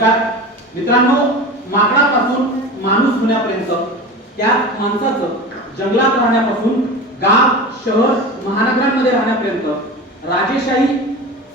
नमस्कार मित्रांनो, माकडापासून माणूस होण्यापर्यंत, त्या माणसाचं जंगलात राहण्यापासून गाव शहर महानगरांमध्ये राहण्यापर्यंत, राजेशाही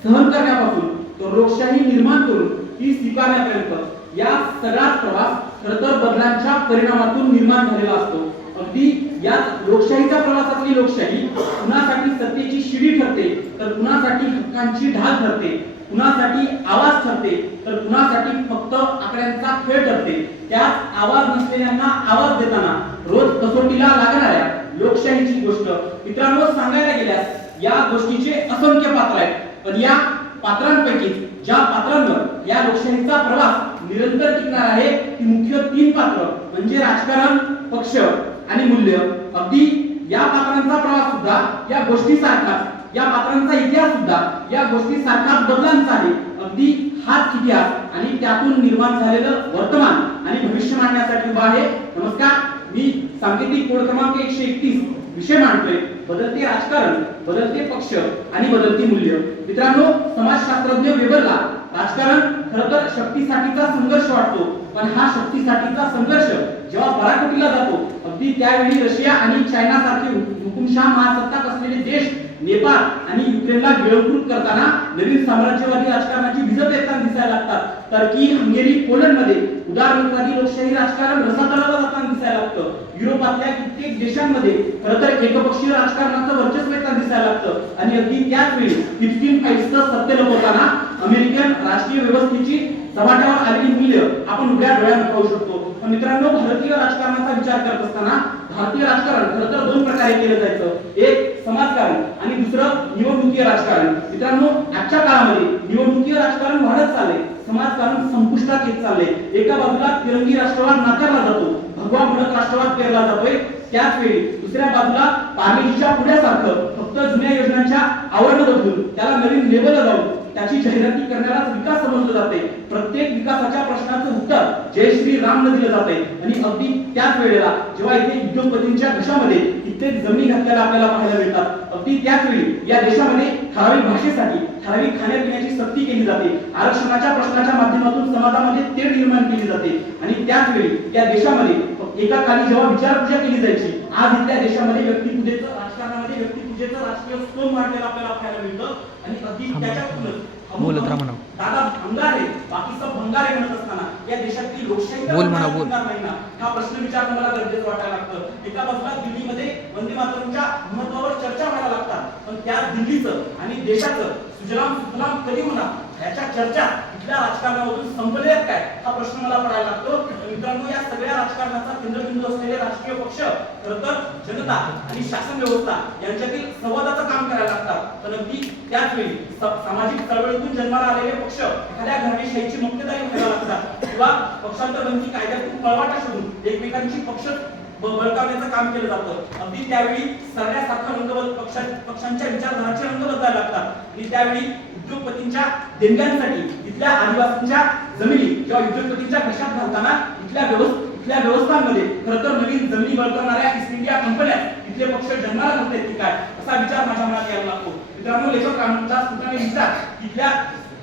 सहन करण्यापासून तो लोकशाही निर्माण करून ती स्वीकारण्यापर्यंत या सगळा प्रवास खरं तर बदलांच्या परिणामातून निर्माण झालेला असतो। अगदी या लोकशाहीचा प्रवासातली लोकशाही कुणासाठी सत्तेची शिडी ठरते तर कुणासाठी हक्कांची ढाल ठरते, कुणासाठी आवाज ठरते तर कुणासाठी फक्त आकड्यांचा खेळ ठरते। त्यात आवाज नसलेल्यांना आवाज देताना रोज कसोटीला लागणाऱ्या लोकशाहीची गोष्ट मित्रांनो सांगायला गेल्यास या गोष्टीचे असंख्य पात्र आहेत, पण या पात्रांपैकी ज्या पात्रांवर या लोकशाहीचा प्रवास निरंतर टिकणार आहे ती मुख्य तीन पात्र म्हणजे राजकारण, पक्ष आणि मूल्य। अगदी या पात्रांचा प्रवास सुद्धा या गोष्टीसारखाच, या पात्रांचा इतिहास सुद्धा या गोष्टीसारखाच बदलांचा आहे। अगदी हाच इतिहास आणि त्यातून निर्माण झालेलं वर्तमान आणि भविष्य मांडण्यासाठी उभा आहे। नमस्कार, मी सांकेतिक कोड क्रमांक 131 विषय मांडतोय बदलते राजकारण, बदलते पक्ष आणि बदलती मूल्य। मित्रांनो, समाजशास्त्रज्ञ वेबरला राजकारण खरं तर शक्तीसाठीचा संघर्ष वाटतो, पण हा शक्तीसाठीचा संघर्ष जेव्हा पराकोटीला जातो अगदी त्यावेळी रशिया आणि चायना सारखे हुकुमशाह महासत्ताक असलेले देश नेपाळ आणि युक्रेनला गिळंकृत करताना नवीन साम्राज्यवादी राजकारणाची भिजत येताना दिसायला लागतात। टर्की, हंगेरी, पोलंडमध्ये उदारमतवादी लोकशाही राजकारण रसातळाला जाताना दिसायला लागतं। युरोपातल्या कित्येक देशांमध्ये खरं तर एकपक्षीय राजकारणाचं वर्चस्व येताना दिसायला लागतं आणि अगदी त्याच वेळी 15 फाईल्सचं सत्य लपवताना अमेरिकन राजकीय व्यवस्थेची चव्हाट्यावर आलेली मूल्य आपण उघड्या डोळ्याने पाहू शकतो। पण मित्रांनो, भारतीय राजकारणाचा विचार करत असताना भारतीय राजकारण खरं तर दोन प्रकारे केलं जायचं, एक समाजकारण आणि दुसरं निवडणुकीय राजकारण। मित्रांनो, आजच्या काळामध्ये निवडणुकीय राजकारण वाढत चालले, समाजकारण संपुष्टात येत चालले। एका बाजूला तिरंगी राष्ट्रवाद नाकारला जातो, भगवा भडक राष्ट्रवाद पेरला जातोय, त्याच वेळी दुसऱ्या बाजूला पार्लेजीच्या पुढ्यासारखं फक्त जुन्या योजनांच्या आवरण बदलून त्याला नवीन लेबल लावून त्याची जाहिराती करण्यालाच विकास समजलं जाते। प्रत्येक विकासाच्या प्रश्नाचं उत्तर जय श्री राम दिलं जाते आणि अगदी त्याच वेळेला जेव्हा इथे उद्योगपतींच्या घशामध्ये कित्येक जमिनी घातलेल्या आपल्याला पाहायला मिळतात, अगदी त्याच वेळी या देशामध्ये ठराविक भाषेसाठी ठराविक खाण्यापिण्याची सक्ती केली जाते, आरक्षणाच्या प्रश्नाच्या माध्यमातून समाजामध्ये तेढ निर्माण केली जाते आणि त्याच वेळी या देशामध्ये एका काली जेव्हा विचारपूजा केली जायची, आज इथल्या देशामध्ये व्यक्तिपूजेचं राजकारणामध्ये व्यक्तिपूजेचं राजकीय स्तोम वाढलेलं आपल्याला पाहायला मिळतं आणि अगदी त्याच्यातूनच दादा भंगार आहे बाकी सब भंगार आहे म्हणत असताना या देशातली लोकशाही हा प्रश्न विचारणं मला गरजेचं वाटायला लागतं। एका बाजूला दिल्लीमध्ये वंदे मातरमच्या महत्त्वावर चर्चा व्हायला लागतात, पण त्या दिल्लीचं आणि देशाचं सुजलाम सुफलाम कधी होणार याच्या चर्चा इथल्या राजकारणामधून संपल्या काय हा प्रश्न मला पडायला लागतो। मित्रांनो, या सगळ्या राजकारणाचा केंद्रबिंदू असलेले राजकीय पक्ष खरं तर जनता आणि शासन व्यवस्था यांच्यातील संवादाचं काम करायला लागतात, पण अगदी त्याच वेळी सामाजिक चळवळीतून जन्माला आलेले पक्ष एखाद्या घराणेशाहीची मुक्तेदारी व्हायला लागतात किंवा पक्षांतरबंदी कायद्यातून पळवाटा शोधून एकमेकांची पक्ष बळकावण्याचं काम केलं जातं। अगदी त्यावेळी सरण्यासारखा रंग पक्षांच्या विचारधाराचे रंग बदलायला लागतात आणि त्यावेळी उद्योगपतींच्या देणग्यांसाठी इथल्या आदिवासींच्या जमिनी जेव्हा उद्योगपतींच्या घशात घालताना इथल्या व्यवस्थांमध्ये खरं तर नवीन जमिनी बळकावणाऱ्या ईस्ट इंडिया कंपन्या इथले पक्ष जन्माला घालतात की काय असा विचार माझ्या मनात यायला लागतो। मित्रांनो, लेखक रामदास फुटाणे लिहितात इथल्या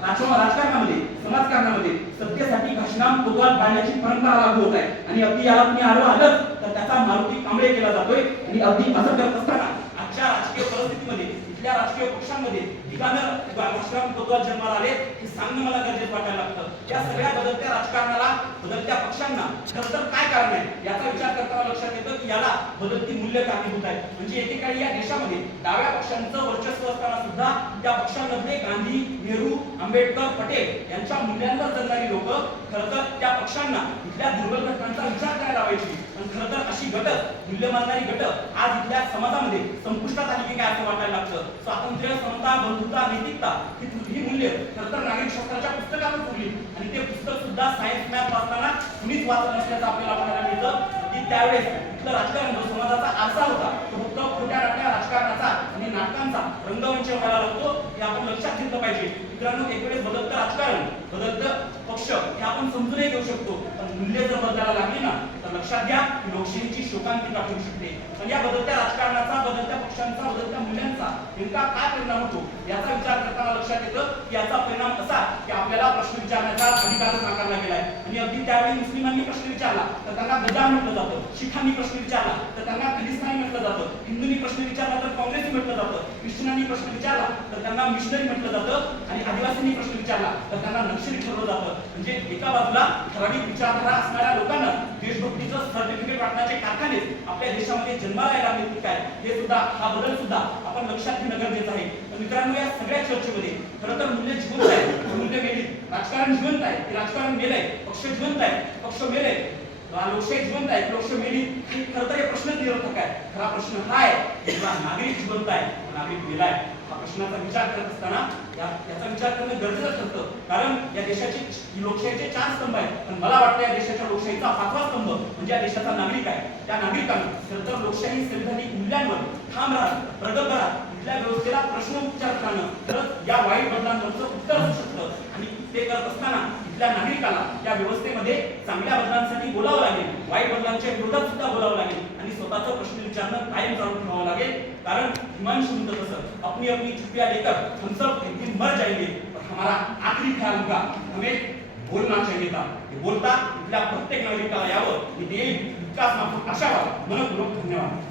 राजकारणामध्ये समाजकारणामध्ये सत्तेसाठी घाशणाम कोतवाल बांधण्याची परंपरा लागू होत आहे आणि अगदी याला तुम्ही आलं तर त्याचा मारुती कांबळे केला जातोय आणि अगदी असं करत असताना आजच्या राजकीय परिस्थितीमध्ये इथल्या राजकीय पक्षांमध्ये ठिकाणं घाशणाम कोतवाल जन्माला आले हे सांगणं मला गरजेचं वाटायला लागतं। या सगळ्या बदलत्या राजकारणाला, बदलत्या पक्षांना खरं तर काय कारण आहे याचा विचार करताना लक्षात येतं की याला बदलती मूल्य कारणीभूत आहेत। म्हणजे एकेकाळी या देशामध्ये डाव्या पक्षांचं वर्चस्व असताना सुद्धा त्या पक्षांमधले गांधी, नेहरू, आंबेडकर, पटेल यांच्या मूल्यांवर जगणारी लोक खरं तर त्या पक्षांना इथल्या दुर्बल घटकांचा विचार करायला लावायची, पण खरं तर अशी मूल्य मानणारी घटक आज इथल्या समाजामध्ये संपुष्टात आली की काय असं वाटायला लागतं। स्वातंत्र्य, समता, बंधुता, नैतिकता ही मूल्य खरं तर नागरिक शास्त्राच्या पुस्तकातून उरली आणि ते पुस्तक सुद्धा सायन्स मॅथ वाचताना कुणीच वाचत नसल्याचं आपल्याला पाहायला मिळतं की त्यावेळेस इथलं राजकारण जो समाजाचा आरसा होता तो फक्त खोट्या नाट्या राजकारणाचा आणि नाटकांचा रंगमंच व्हायला लागतो हे आपण लक्षात घेतलं पाहिजे। मित्रांनो, एक वेळेस बदलतं राजकारण, बदलतं पक्ष हे आपण समजूनही घेऊ शकतो, पण मूल्य जर बदलायला लागली ना तर लक्षात घ्या की लोकशाहीची शोकांतिका होऊ शकते। पण या बदलत्या राजकारणाचा, बदलत्या पक्षांचा, बदलत्या मूल्यांचा नेमका काय परिणाम होतो याचा विचार करताना लक्षात येतं की याचा परिणाम असा की आपल्याला प्रश्न विचारण्याचा अधिकारच नाकारला अगदी त्यावेळी मुस्लिमांनी प्रश्न विचारला तर त्यांना गद्दार म्हटलं जातं, शिखांनी प्रश्न विचारला तर त्यांना खलिस्तानी म्हटलं जातं, हिंदूंनी प्रश्न विचारला तर काँग्रेसी म्हटलं जातं, ख्रिश्चनांनी प्रश्न विचारला तर त्यांना मिशनरी म्हटलं जातं आणि आदिवासींनी प्रश्न विचारला तर त्यांना नक्षली ठरवलं जातं. म्हणजे एका बाजूला ठराविक विचारधारा असणाऱ्या लोकांना देशभक्तीचं सर्टिफिकेट वाटण्याचे कारखाने आपल्या देशामध्ये जन्माला यायला लागले काय हे सुद्धा, हा बदल सुद्धा आपण लक्षात घेणं गरजेचं आहे. तर मित्रांनो, या सगळ्या चर्चेमध्ये खरं तर मूल्य जिवंत आहे, मूल्य मेली, राजकारण जिवंत आहे, ते राजकारण मेलंय, पक्ष जिवंत आहे, पक्ष मेले, लोकशाही जिवंत आहे, लोकशाही मेली, खरं तर हे प्रश्न निरर्थक आहे. खरा प्रश्न हा आहे की नागरिक जिवंत आहे, नागरिक मेलाय. हा प्रश्नाचा विचार करत असताना याचा विचार करणं गरजेचं ठरतं. कारण या देशाची लोकशाहीचे 4 स्तंभ आहेत, पण मला वाटतं या देशाच्या लोकशाहीचा 5वा स्तंभ म्हणजे या देशाचा नागरिक आहे. त्या नागरिकांनी खरं तर लोकशाही संविधानिक मूल्यांवर ठाम राहत, प्रगत राहत, इथल्या व्यवस्थेला प्रश्न उपचार करणं तरच या वाईट बदलांवरचं उत्तर असू शकतं. आणि ते करत असताना इथल्या नागरिकाला या व्यवस्थेमध्ये चांगल्या बदलांसाठी बोलावं लागेल, वाईट बदलांच्या विरोधात सुद्धा बोलावं लागेल आणि स्वतःचा प्रश्न विचारणं कायम चालू ठेवावं लागेल. कारण हिमांशु म्हणतं तसं, अपनी अपनी चुप्पियां लेकर हम सब एक दिन मर जाएंगे और हमारा आखिरी ख्याल होगा हमें बोलना चाहिए था. हे बोलता इथल्या प्रत्येक नागरिकाला यावं, हे देईल इतकाच आशावाद. मनपूर्वक धन्यवाद.